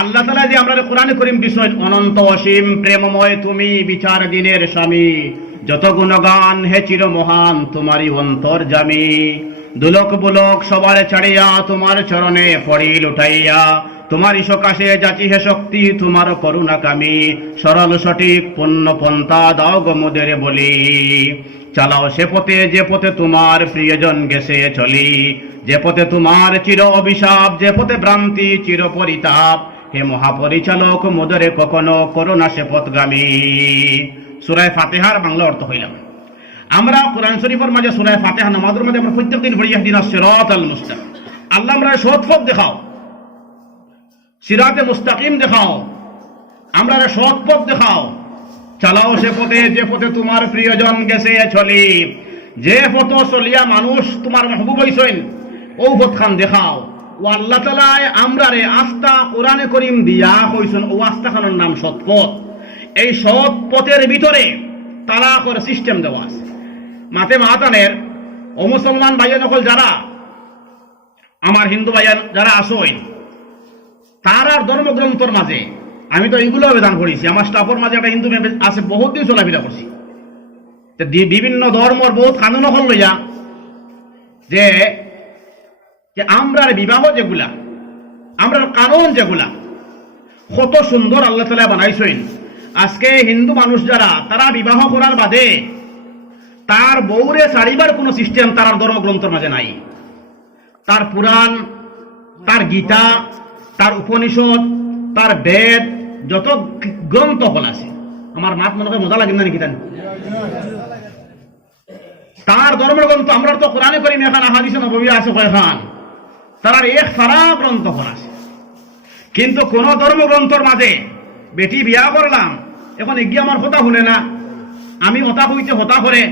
আল্লাহ তাআলা যে আমরা কোরআনে করিম বিষয় অনন্ত অসীম প্রেমময় তুমি বিচার দিনের স্বামী, যত গুণগান হে চির মহান তোমারই অন্তর্যামী। দুলক বুলক সবার ছাড়িয়া তোমার চরণে পড়ি লুটাইয়া, তোমারই সকাশে যাচি হে শক্তি তোমার করুণা কামি। সরল সঠিক পুণ্য পন্থা দাও গো মোদের বলি, চালাও সে পথে যে পথে তোমার প্রিয়জন গেছে চলি। যে পথে তোমার চির অভিশাপ, যে পথে ভ্রান্তি চির পরিতাপ, হে মহাপরিচালক মোদরে কখনো করোনা সে পথগামী। সূরা ফাতিহার বাংলা অর্থ হইলাম। আমরা কোরআন শরীফের মাঝে সূরা ফাতিহা নামাজের মধ্যে আমরা প্রত্যেকদিন পড়ি ইহদিনাস সিরাতাল মুস্তাকিম। আল্লাহ আমরা সৎ পথ দেখাও, সিরাতে মুস্তাকিম দেখাও, আমরা সৎ পথ দেখাও। চালাও সে পথে যে পথে তোমার প্রিয়জন গেছে চলি। যে পথ চলিয়া মানুষ তোমার মাহবুব হইছেন ও পথ খান দেখাও। ও আল্লাহ তাআলা আমরা রে আস্থা কোরআনে করিম দিয়া হইছেন ও আস্থা খানের নাম সৎ পথ। এই সৎ পথের ভিতরে তালাকের সিস্টেম দেওয়া আছে। মাতে মাতানের ও মুসলমান ভাইয়া নকল যারা আমার হিন্দু ভাইয়া যারা আসেন, তার আর ধর্মগ্রন্থর মাঝে আমি তো এইগুলো আবেদন করেছি। আমার স্টাফের মাঝে একটা হিন্দু আছে, বহুত দিন চলাফেরা করছি। বিভিন্ন ধর্মর বহুত কানুন হল লইয়া যে আমরা বিবাহ যেগুলা, আমরা কানুন যেগুলা কত সুন্দর আল্লাহ তাআলা বানাইছেন। আজকে হিন্দু মানুষ যারা তারা বিবাহ করার বাদে তার বউরে ছাড়িবার কোন সিস্টেম তার ধর্মগ্রন্থের মাঝে নাই। তার পুরাণ, তার গীতা, তার উপনিষদ, তার বেদ, যত গ্রন্থ হল আছে, আমার মাত মনে হয় মজা লাগে না নাকি? তার ধর্মগ্রন্থ আমরা তো কোরআনে করিম এখন আহাদিসে নববী আছে কয়খান, তার এক সারা গ্রন্থ হল আছে। কিন্তু কোন ধর্মগ্রন্থর মাঝে বেটি বিয়া করলাম, এখন এগিয়ে আমার হতা শুনে না, আমি হতা হইতে হতা করে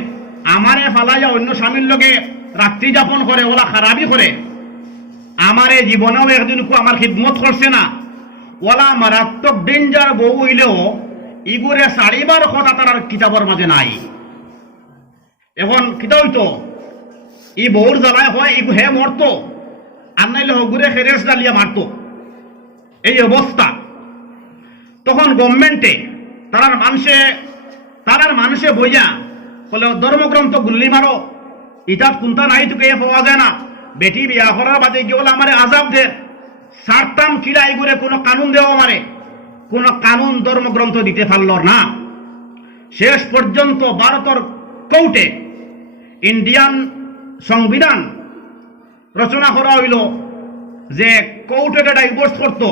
আমারে ফালাইয়া অন্য স্বামীর লগে রাত্রি যাপন করে, ওলা খারাপই করে। আমারে জীবনেও একদিন আমার খিদমত করছে না, ওলা মারাত্মক ডেঞ্জার বউ হইলেও ইগুরে সারিবার কথা তার কিতাবের মাঝে নাই। এখন কিতা হইতো, ই বউর জ্বালায় হয় ইগু হে মরতো, আর নাইলে হগুরে খেরেস ডালিয়া মারতো, এই অবস্থা। তখন গভর্নমেন্টে তারার মানুষে বইয়া বলে ধর্মগ্রন্থ গুল্লি মারো, ইটাত কোনটা নাই তোকে পাওয়া যায় না। বেটি বিয়া করার বাদে গিয়ে বলে আমারে আজাব দে, সারতাম কিরা এগুলো কোনো কানুন দেওয়া মারে, কোন কানুন ধর্মগ্রন্থ দিতে পারল না। শেষ পর্যন্ত ভারতের কোর্টে ইন্ডিয়ান সংবিধান রচনা করা হইল যে কোর্টে ডাইভোর্স করতো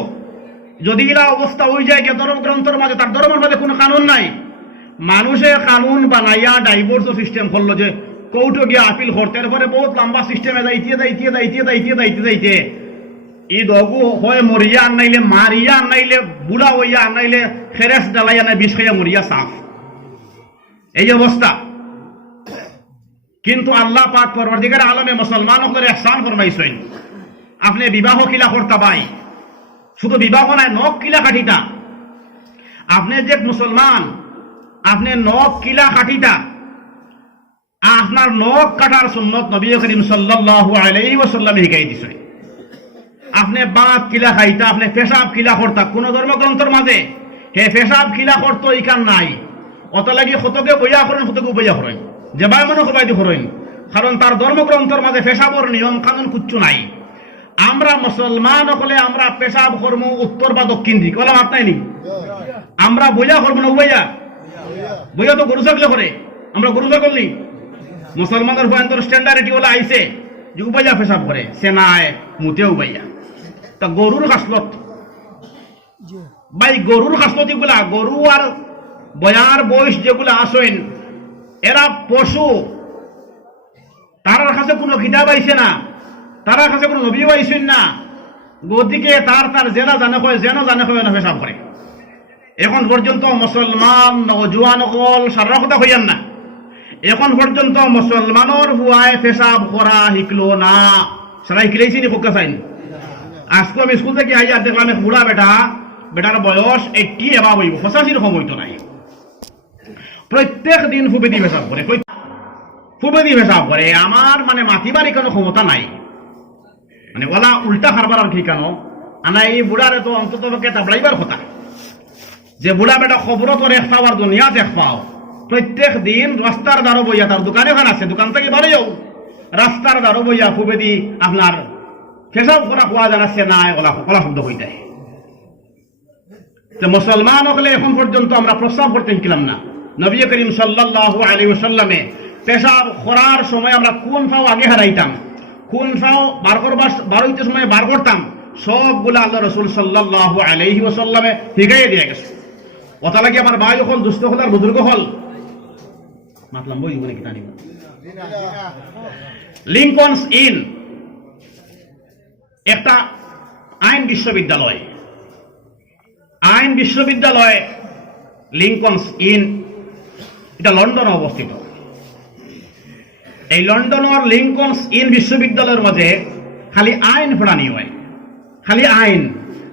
যদি ইলা অবস্থা হয়ে যায় ধর্মগ্রন্থের মাঝে, তার ধর্মের মাঝে কোনো কানুন নাই। মানুষের কানুন বানাইয়া ডাইভোর্স সিস্টেম করলো যে কোর্টে গিয়ে আপিল করতে, এরপরে বহুত লম্বা সিস্টেমে যাইতে ই দগু হয় মরিয়া আনাইলে মারিয়া আনাইলে বুড়া হইয়া আনাইলে খেরেস ডালাইয়া নাই বিষ খাইয়া মরিয়া সাফ, এই অবস্থা। কিন্তু আল্লাহ পাক পরওয়ারদিগার আলমে মুসলমানদের ইহসান ফরমাইছেন, আপনি বিবাহ কিলা করতা ভাই, শুধু বিবাহ নাই নখ কিলা কাটিতা, আপনি যে মুসলমান আপনি নখ কিলা কাটিতা, আপনার নখ কাটার সুন্নত নবী করিম সাল্লাল্লাহু আলাইহি ওয়াসাল্লাম শিখাই দিছেন। আপনি বাত কিলা খাইতা, আপনি পেশাব কিলা করতা, কোন ধর্মগ্রন্থের মাঝে হে পেশাব কিলা করতো ইকান নাই। অত লাগি কতকে বইয়া করেন, কতকে বইয়া করেন, যে ভাই মনে সবাই করেন, কারণ তার ধর্মগ্রন্থের মাঝে পেশাবর নিয়ম কানুন কিচ্ছু নাই। আমরা মুসলমান হলে আমরা পেশাব কর্ম উত্তর বা দক্ষিণ দিক বলা মাত নাই নি, আমরা বইয়া করবো না বইয়া বইয়া তো গরু ছাগলে করে, আমরা গরু ছাগলি মুসলমানের ভয়ন্তর স্ট্যান্ডার্ডিটি ওলা আইছে যে উবাইয়া পেশাব করে, সে নাই মুতে উবাইয়া। তা গরুর খাসলত ভাই, গরুর খাসলতি গুলা, গরু আর বয়ার বয়স যেগুলা আসেন এরা পশু, তার কাছে কোনো কিতাব আইছে না, তার কাছে কোনো নবী আইছেন না, গদিকে তার জেনা জানে হয়, যেন জানে হয় না পেশাব করে। এখন পর্যন্ত মুসলমান নওজোয়ান হল সারা কথা হইয়ান না, এখন পর্যন্ত মুসলমানের হুয়ায় পেশাব করা শিখলো না। সারা শিখলেইছি নি পক্ষা চাইন। আজকে আমি স্কুল থেকে আইয়া দেখলাম এক বুড়া বেটার বয়স 80 এবার হইব, 85 রকম হইতো নাই, প্রত্যেক দিন ফুবেদি পেশাব করে, ফুবেদি পেশাব করে। আমার মানে মাতিবার কোনো ক্ষমতা নাই, মানে ওলা উল্টা খারবার আর কি কেন আনা এই বুড়ারে তো অন্তত পক্ষে তাবড়াইবার কথা, যে বুড়া বেটা খবর তো রেখ পাও আর দুনিয়া দেখ পাও, প্রত্যেক দিন রাস্তার দ্বারো বইয়া, তার দোকানে ওখানে আছে, দোকান থেকে বাড়িও রাস্তার দ্বারো বইয়া খুবেদি আপনার পেশাব করা খোয়া জানাচ্ছে না, ওলা শব্দ হইতে মুসলমান হলে এখন পর্যন্ত আমরা প্রস্তাব করতে শিখলাম না। নবী করিম সাল্লাল্লাহু আলাইহি ওয়াসাল্লামে পেশাব করার সময় আমরা কোন ফাও আগে হারাইতাম, কোন ফাও বার করবার বারোইতে সময় বার করতাম, সবগুলো আল্লাহ রসুল সাল্লাল্লাহু আলাইহি ওয়াসাল্লামে শিখাইয়ে দিয়ে গেছে। কথা লাগে আমার ভাই হল, দুস্থ হল আর বুজুর্গ হল, মাতলাম বই জীবনে কি জানি। লিঙ্কনস ইন একটা আইন বিশ্ববিদ্যালয়, আইন বিশ্ববিদ্যালয় লিঙ্কনস ইন, এটা লন্ডনে অবস্থিত। এই লন্ডনের লিঙ্কনস ইন বিশ্ববিদ্যালয়ের মাঝে খালি আইন পড়ানি হয়, খালি আইন,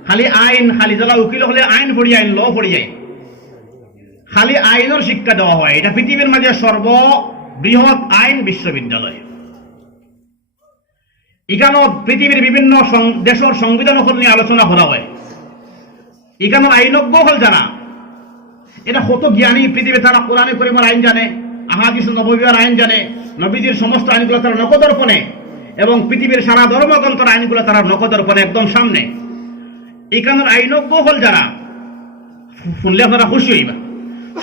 খালি আইন, খালি যারা উকিল হলে আইন পড়ি, আইন ল পড়িয়ায় খালি আইনের শিক্ষা দেওয়া হয়। এটা পৃথিবীর মাঝে সর্ববৃহৎ আইন বিশ্ববিদ্যালয়। এখানে পৃথিবীর বিভিন্ন দেশের সংবিধান নিয়ে আলোচনা করা হয়। এখানে আইনজ্ঞ হল যারা, এটা কত জ্ঞানী পৃথিবী, তারা কোরআনে করিমের আইন জানে, আহাদিস নববীর আইন জানে, নবীজির সমস্ত আইনগুলো তারা নকদর্পণে, এবং পৃথিবীর সারা ধর্মগ্রন্থের আইনগুলো তারা নকদর্পণে একদম সামনে। এখানের আইনজ্ঞ হল যারা, শুনলে আপনারা খুশি হইবা,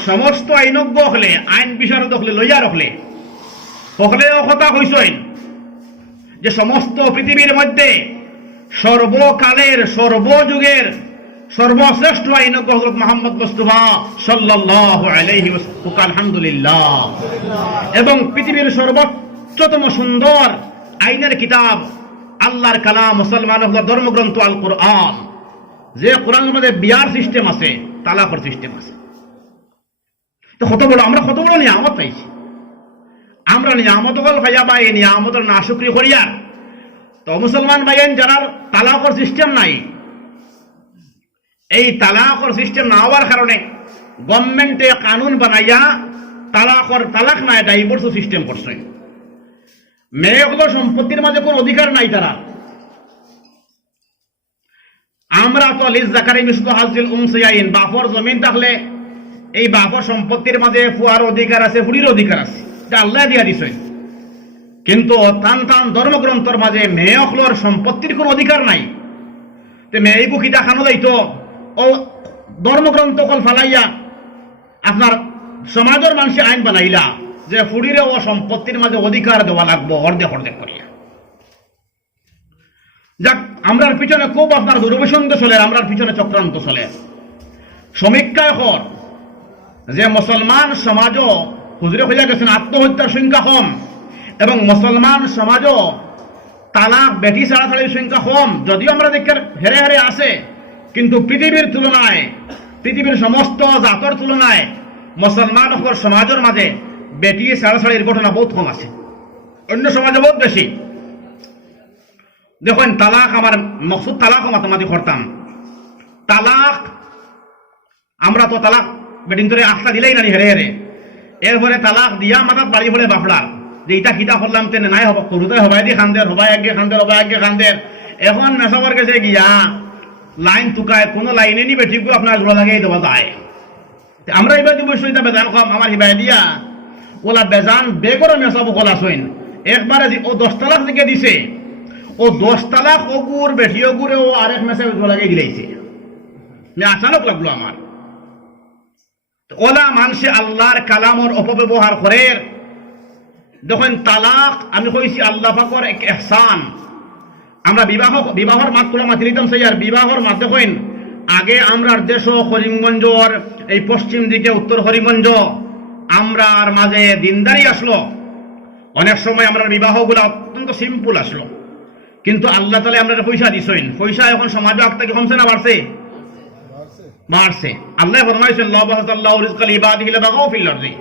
সমস্ত আইনজ্ঞ হলে, আইন বিশারদ হলে, লইয়া রাখলে হলেও কথা হইসইন যে সমস্ত পৃথিবীর মধ্যে সর্বকালের সর্বযুগের সর্বশ্রেষ্ঠ আইনজ্ঞ হযরত মুহাম্মদ মুস্তাফা সাল্লাল্লাহু আলাইহি ওয়াসাল্লাম, আলহামদুলিল্লাহ। এবং পৃথিবীর সর্বোচ্চতম সুন্দর আইনের কিতাব আল্লাহর কালাম, মুসলমানদের ধর্মগ্রন্থ আল কোরআন, যে কোরআনের মধ্যে বিয়ার সিস্টেম আছে, তালাকের সিস্টেম আছে। তো কত বড় আমরা কত বড় নিয়ামত পাইছি, আমরা নিয়ামত হল ভাইয়া বা এই নিয়ামতের না শুকরি করিয়া। তো মুসলমান ভাইয়েন যারা তালাকের সিস্টেম নাই, এই তালাকের সিস্টেম না হওয়ার কারণে গভর্নমেন্টে কানুন বানাইয়া তালাক নাই ডাইভোর্স সিস্টেম করছে। মেয়েগুলো সম্পত্তির মাঝে কোন অধিকার নাই তারা। আমরা তো লিজ জাকারি মিসলু হাজিল উনসায়াইন, বাপর জমিন থাকলে এই বাপর সম্পত্তির মাঝে ফুয়ার অধিকার আছে, ফুড়ির অধিকার আছে, এটা আল্লাহ দিয়া দিছে। কিন্তু টান টান ধর্মগ্রন্থর মাঝে মেয়েগুলোর সম্পত্তির কোন অধিকার নাই। মেয়েগু কিতা খানো যাইতো, ও ধর্মগ্রন্থ কল ফালাইয়া আপনার সমাজের মানুষে আইন বানাইলা যে ফুড়িরে ও সম্পত্তির মাঝে অধিকার দেওয়া লাগবো অর্ধেক অর্ধেক করিয়া। যাক, আমরার পিছনে খুব আপনার দুর্বিসন্ধ চলে, আমরার পিছনে চক্রান্ত চলে। সমীক্ষায় হর যে মুসলমান সমাজও হুজুরে হইয়া গেছেন আত্মহত্যার সংখ্যা কম, এবং মুসলমান সমাজও তালাক বেটি ছাড়াছাড়ির সংখ্যা কম। যদিও আমরা দেখি হেরে হেরে আছে, কিন্তু পৃথিবীর তুলনায়, পৃথিবীর সমস্ত জাতর তুলনায় মুসলমান সমাজের মাঝে বেটি ছাড়াছাড়ির ঘটনা বহুত কম আছে, অন্য সমাজে বহুত বেশি। দেখুন তালাক, আমার মকসুদ তালাকও মাতামাতি করতাম। তালাক আমরা তো তালাক বেটিন ধরে আখটা দিলেই নানি হেরে হেরে, এরপরে তালাক দিয়া মাথার বাড়ি হলে বাপড়ার যে ইটা খিতা করলাম তেনে নাই হব, করুতাই হবাই দিয়ে খান্দের, হবাই আগে খান্দের, হবাই আগে খান্দের। এখন মেসাবার কাছে গিয়া লাইন তুকায়, কোনো লাইনে নি বেঠিকু আপনার জোড়া লাগিয়ে দেওয়া যায়। আমরা এবার দিব সইতা বেজান কম আমার হিবাই দিয়া ওলা বেজান বেগরও মেসাবো কলা সইন একবারে ও 10 তালাক থেকে দিছে, ও 10 তালাক অগুর বেঠি অগুরে ও আরেক মেসে জোড়া লাগিয়ে দিলাইছে। আচানক লাগলো আমার। ওলা মানুষে আল্লাহর কালামর অপব্যবহার করে। দেখুন তালাক আমি কইছি আল্লাহ পাকের এক ইহসান। আমরা বিবাহর মাত তোলা মাতি নিতাম সেই, আর বিবাহর মাতে কইন আগে আমরার দেশ করিমগঞ্জর এই পশ্চিম দিকে উত্তর করিমগঞ্জ আমরার মাঝে দিনদারি আসলো। অনেক সময় আমরা বিবাহগুলো অত্যন্ত সিম্পল আসলো, কিন্তু আল্লাহ তাআলা আমরা পয়সা দিছেন। পয়সা এখন সমাজে আত্মাকে কমছে না বাড়ছে? বাড়ছে। আল্লাহ ফরমাইছেন লা বাহাতাল্লাহু রিজকাল ইবাদিহি লাবাগাউ ফিল আরদি।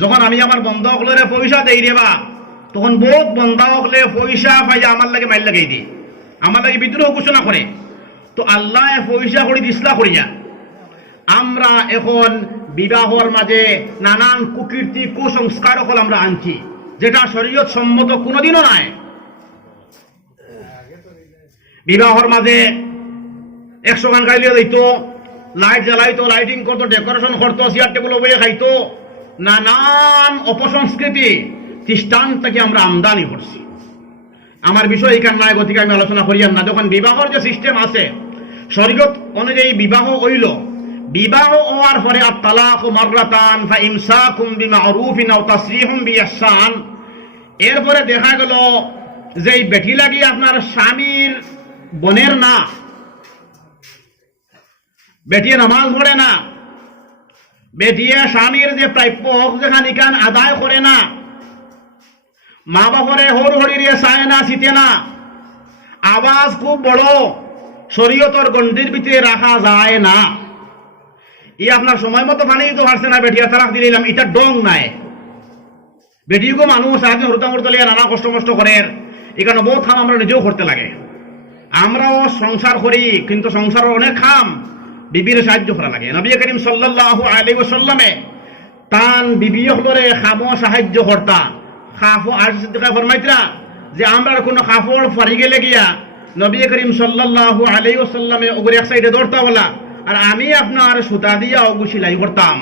যখন আমি আমার বন্ধকলরে পয়সা দেই রে বা, তখন বহুত বন্ধকলে পয়সা পাইয়া আমার লাগে মাইল লাগাই দিয়ে, আমার লাগে বিদ্রোহ ঘোষণা করে। তো আল্লাহ পয়সা করে দিসলা করিয়া আমরা এখন বিবাহর মাঝে নানান কুকীর্তি কুসংস্কার সকল আমরা আনছি, যেটা শরীয়ত সম্মত কোনোদিনও নাই। বিবাহর মাঝে 100 গান গাইলে দিত, লাইট জ্বালাইতো, লাইটিং করতো, ডেকোরেশন করতো, চেয়ার টেবিল বইয়ে খাইতো, নানান অপসংস্কৃতি খ্রিস্টান থেকে আমরা আমদানি করছি। আমার বিষয় এখান নাই, গতিকে আমি আলোচনা করিয়াম না। যখন বিবাহর যে সিস্টেম আছে শরীয়ত অনুযায়ী বিবাহ হইল, বিবাহ হওয়ার পরে আত-তালাকু মাররাতান ফাইমসাকুম বিমারুফিন আও তাসরিহুম বিইহসান, এরপরে দেখা গেল যে এই বেটি লাগি আপনার স্বামীর বোনের না, বেটিয়ে নামাজ পড়ে না, বেটিয়ে স্বামীর যে প্রাপ্য হক যেখান ইখান আদায় করে না, মা বাপরে হর হরিয়ে চায় না, শীতে না, আওয়াজ খুব বড়, শরীয়তর গণ্ডির ভিতরে রাখা যায় না। ই আপনার সময় মতো পানি তো পারছে না, বেটিয়া তালাক দিয়ে দিলাম, এটা ডং নাই। বেটিকে মানুষ আগে হরতামর তলিয়া নানা কষ্ট মষ্ট করে, এখানে বহুত খাম আমরা নিজেও করতে লাগে। আমরাও সংসার করি, কিন্তু সংসারের অনেক খাম বিবির সাহায্য করা লাগে। নবী করিম সাল্লাল্লাহু আলাইহি ওয়াসাল্লামে তান বিবি হলরে খামো সাহায্য করতা। খাফো আর সিদ্দিকা ফরমাইতরা যে আমরা কোনো কাপড় ফারি গেলে গিয়া নবী করিম সাল্লাল্লাহু আলাইহি ওয়াসাল্লামে ওগরে এক সাইডে ধরতা বলা, আর আমি আপনার সুতা দিয়া ওগু সেলাই করতাম।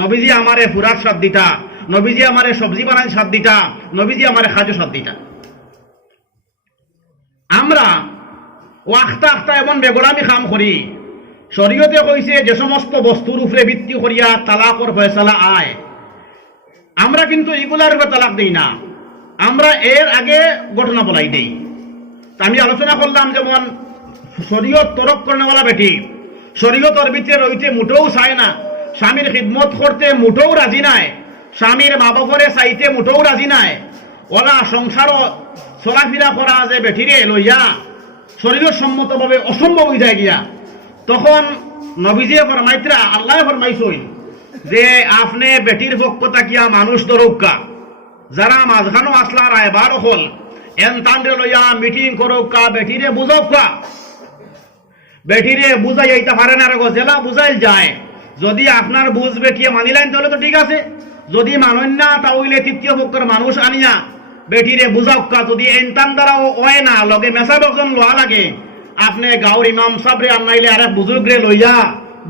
নবীজি আমারে ফুরাত সাদ দিতা, নবীজি আমারে সবজি বানাই সাদ দিতা, নবীজি আমারে খাজো সাদ দিতা। আমরা ওয়াক্তা আখতা এবং বেগোলামি কাম করি। শরীয়তে কইছে যে সমস্ত বস্তুর উপরে ভিত্তি করিয়া তালাকর ফয়সালা আয়, আমরা কিন্তু এগুলার উপরে তালাক দেই না, আমরা এর আগে ঘটনা বলাই দেই। আমি আলোচনা করলাম যেমন শরীয়ত তরক করেনা বেটি শরীয়তর ভিতরে রইতে মুঠেও চায় না, স্বামীর খিদমত করতে মুঠেও রাজি নাই, স্বামীর মা বাপরে চাইতে মুঠেও রাজি নাই, ওলা সংসারও চলাফেরা করা যে বেটিরে লইয়া শরীয়ত সম্মতভাবে অসম্ভব হয়ে যায় গিয়া, তখন নবীজিয়ে ফরমাইতরা আল্লাহ ফরমাইছই যে আপনি বেটির পক্ষ তাকিয়া মানুষ দরৌকা, যারা মাঝখানো আসলা রায়বার হল এন তান্ডে লইয়া মিটিং করৌকা, বেটিরে বুঝৌকা। বেটিরে বুঝাই এইটা পারে না, জেলা বুঝাই যায়। যদি আপনার বুঝ বেটিয়ে মানিলেন তাহলে তো ঠিক আছে, যদি মানেন না তাহলে তৃতীয় পক্ষের মানুষ আনিয়া বেটিরে বুঝাউকা। যদি এনতান দ্বারাও হয় না, লগে মেসাব একজন লোয়া লাগে, আপনি গাঁওর ইমাম সাবরে আনাইলে আরে বুজুর্গরে লইয়া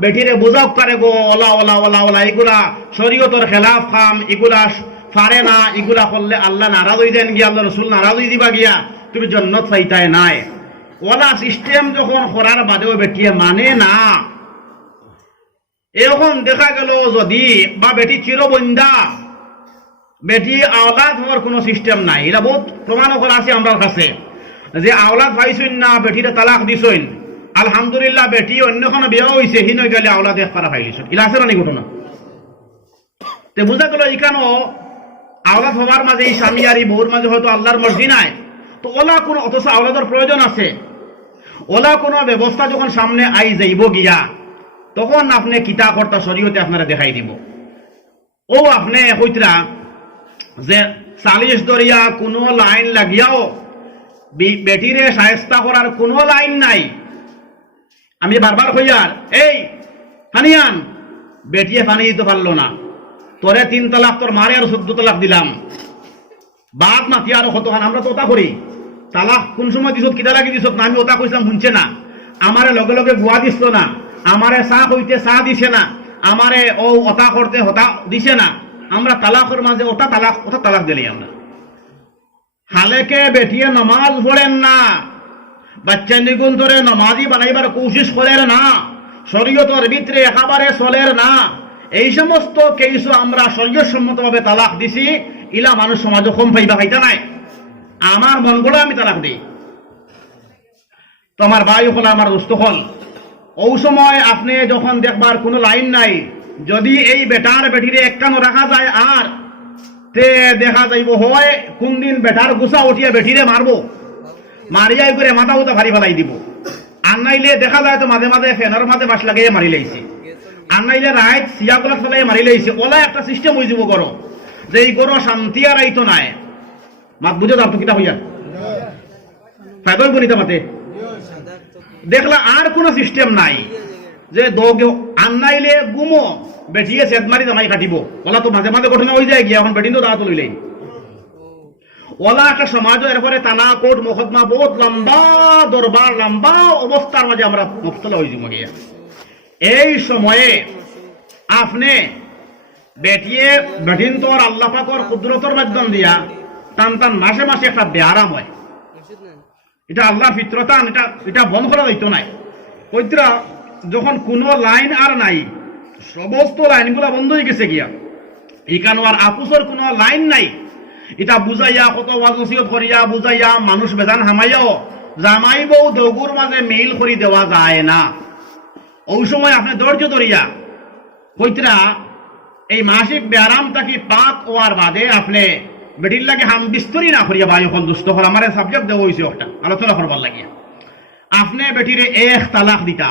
বেটিরে বুঝাউকা রে গো, ওলা ওলা ওলা ওলা এগুলা শরীয়তর খেলাফ কাম, এগুলা পারে না, এগুলা করলে আল্লাহ নারাজ হয়ে দেন গিয়া, আল্লাহ রসুল নারাজ হয়ে দিবা গিয়া, তুমি জন্নত চাইতাই নাই। ওলা সিস্টেম যখন করার বাদেও বেটিয়ে মানে না, এরকম দেখা গেল যদি বা বেটি চিরবন্ধা, বেটি আওলাদ হওয়ার কোনো সিস্টেম নাই। এটা বহুত প্রমাণ করা আছে আমার কাছে যে আওলাদ পাইছেন না, বেটিরে তালাক দিছেন, আলহামদুলিল্লাহ বেটি অন্য কোনো বিয়ে হয়েছে, হিন হয়ে গেলে আওলাদ এক পারা পাইলিছেন। এটা আছে না ঘটনা? তে বোঝা গেল এখানেও আওলাদ হওয়ার মাঝে এই স্বামী আর এই বউর মাঝে হয়তো আল্লাহর মর্জি নাই, তো ওলা কোনো অথচ আওলাদের প্রয়োজন আছে। ওলা কোনো ব্যবস্থা যখন সামনে আই যাইব গিয়া, তখন আপনি কিতা কর্তা শরীয়তে আপনারা দেখাই দিব। ও আপনি হইতরা যে 40 দরিয়া কোনো লাইন লাগিয়াও বেটিরে সায়স্তা করার কোনো লাইন নাই। আমি বারবার কইয়ার এই ফানিয়ান বেটিয়ে ফানি দিতে পারলো না, তোরে 3 তালাক, তোর মারে আর 14 তালাক দিলাম, বাদ মাতি আরো কতখান। আমরা তো ওটা করি, তালাক কোন সময় দিছত, কিতা লাগি দিছত না, আমি ওটা কইছিলাম শুনছে না, আমারে লগে লগে গুয়া দিছিল না, আমারে চা কইতে চা দিছে না, আমারে ও ওটা করতে হতা দিছে না। আমরা তালাকের মাঝে ওটা তালাক দিলি। আমরা হালেকে বেটিয়ে নমাজ পড়েন না, বাচ্চা নিগুন ধরে নমাজি বানাইবার কোশিশ করেন না, শরীয়তের ভিতরে একেবারে চলের না, এই সমস্ত কেস আমরা শরীয়ত সম্মতভাবে তালাক দিছি। ইলা মানুষ সমাজে কম পাইবা খাইতা নাই, আমার মন গড়া আমি তালাক দিই। তো আমার ভাই হল, আমার দোস্ত হল, ও সময় আপনি যখন দেখবার কোনো লাইন নাই, যদি এই বেটার বেটিরে একখানো রাখা যায় আর তে দেখা যাইব হয় কোন দিন বেটার গুছা উঠিয়া বেটিরে মারবো, মারিয়াই করে মাথা উঠা ভারী ফেলাই দিব। আর নাইলে দেখা যায় তো মাঝে মাঝে ফেনার মাঝে বাস লাগাইয়ে মারি লাইছে, আর নাইলে রাইত সিয়াগুলা ফেলাই মারি লাইছে। ওলা একটা সিস্টেম হয়ে যাব গরো, যে এই গরো শান্তি আর আইতো নাই। মাত বুঝে যাও তো কিতা হইয়া ফায়দাই বলিতে মাতে দেখলা আর কোনো সিস্টেম নাই যে দোগে আনাইলে গুমো বেটিয়ে সেদ মারি জামাই কাটিব। ওলা তো মাঝে মাঝে ঘটনা হয়ে যায় গিয়া, এখন বেটিন তো দাঁত লইলেই ওলা একটা সমাজ, এরপরে তানা কোর্ট মোকদ্দমা বহুত লম্বা দরবার, লম্বা অবস্থার মাঝে আমরা মুক্তলা হয়ে যাবো গিয়া। এই সময়ে আপনি বেটিয়ে বেটিন তোর আল্লাহ পাকর কুদরতর মাধ্যম দিয়া টান টান মাসে মাসে একটা বেয়ারাম হয়। এটা আল্লাহ ফিতরতান, এটা বন্ধ করা যাইতো নাই। কইতরা যখন কোনো লাইন আর নাই, সমস্ত লাইনগুলা বন্ধ হয়ে গেছে গিয়া, এখানে আর আপুসর কোনো লাইন নাই। এটা বুঝাইয়া কত ওয়াজ নসিহত করিয়া বুঝাইয়া মানুষ বেজান হামাইয়াও জামাই বউ দগুর মাঝে মিল করি দেওয়া যায় না। ওই সময় আপনি ধৈর্য ধরিয়া কইতরা এই মাসিক ব্যায়াম থাকি পাক হওয়ার বাদে আপনি বেটির লাগে হাম বিস্তরি না করিয়া বা এখন দুষ্ট হল আমার সাবজেক্ট দেওয়া হয়েছে ওটা আলোচনা করবার লাগিয়া আপনি বেটিরে এক তালাক দিতা।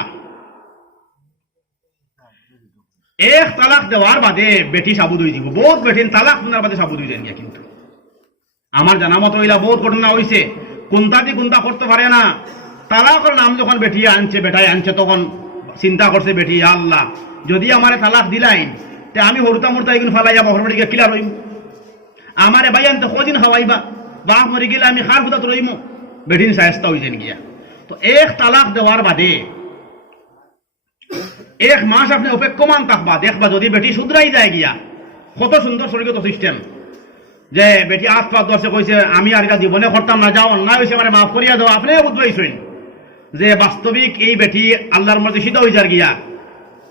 এক তালাক দেওয়ার বাদে বেটি সাবুদ হয়ে যাব। বহুত বেটিন তালাক শোনার বাদে সাবুদ হয়ে যান গিয়া। কিন্তু আমার জানা মতো হইলা বহুত ঘটনা হয়েছে, কোনটা দিয়ে কোনটা করতে পারে না। তালাকের নাম যখন বেটি আনছে, বেটাই আনছে, তখন চিন্তা করছে বেটি, আল্লাহ যদি আমারে তালাক দিলাইন তে আমি হরুতা মুরতা এগুলো ফালাইয়া হরবাড়িকে কিলা রইম, আমারে ভাই আনতে কদিন খাওয়াইবা, বাপ মরে গেলে আমি খার খুদাত রইম। বেটিন সায়স্তা হয়ে যান গিয়া। তো এক তালাক দেওয়ার বাদে এক মাস আপনি অপেক্ষমান থাকবা, দেখবা যদি বেটি শুধরাই যায় গিয়া। কত সুন্দর শরীরগত সিস্টেম যে বেটি আজ পাত দর্শে কইছে আমি আর এটা জীবনে করতাম না, যাও অন্যায় হয়েছে মানে মাফ করিয়া দাও। আপনি বুঝবাইছেন যে বাস্তবিক এই বেটি আল্লাহর মধ্যে সিদ্ধ হয়ে যার গিয়া।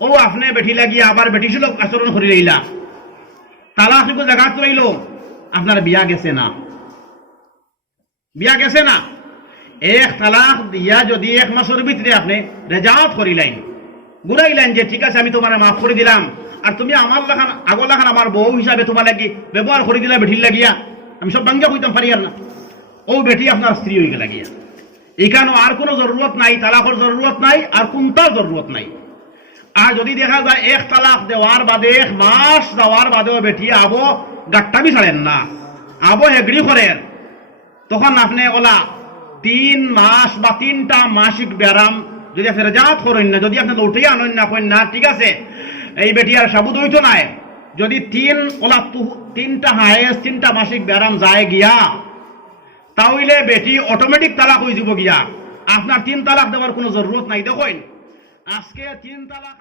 ও আপনি বেটি লাগিয়া আবার বেটি সুলভ আচরণ করে লইলা, তালাক জায়গা লইল, আপনার বিয়া গেছে না, বিয়া গেছে না। এক তালাক দিয়া যদি এক মাসের ভিতরে আপনি রেজাত করিলেন, ঘুরাইলেন যে ঠিক আছে আমি তোমার মাফ করে দিলাম, আর তুমি আমার লাখান আগর লাখান আমার বউ হিসাবে তোমার লাগি ব্যবহার করে দিলা বেটির লাগিয়া, আমি সব বাঙ্গা হইতাম পারি আর না। ও বেটি আপনার স্ত্রী হয়ে গেল গিয়া। এখানেও আর কোনো জরুরত নাই, তালাকের জরুরত নাই, আর কোনটার জরুরত নাই। আর যদি দেখা যায় এক তালাক দেওয়ার বাদে এক মাস দেওয়ার বাদেও বেটি আবো গাট্টাবি ছাড়েন না, আবো হেগড়ি করেন, তখন আপনি ওলা 3 মাস বা 3টা মাসিক ব্যায়াম যদি আপনি রেজাত করেন না, যদি আপনি উঠে আনেন না করেন না, ঠিক আছে এই বেটি আর সাবুদ হইতো নাই। যদি 3টা হায়েস্ট 3টা মাসিক ব্যায়াম যায় গিয়া, তাহলে বেটি অটোমেটিক তালাক হয়ে যাব গিয়া। আপনার 3 তালাক দেওয়ার কোনো জরুরত নাই। দেখেন আজকে 3 তালাক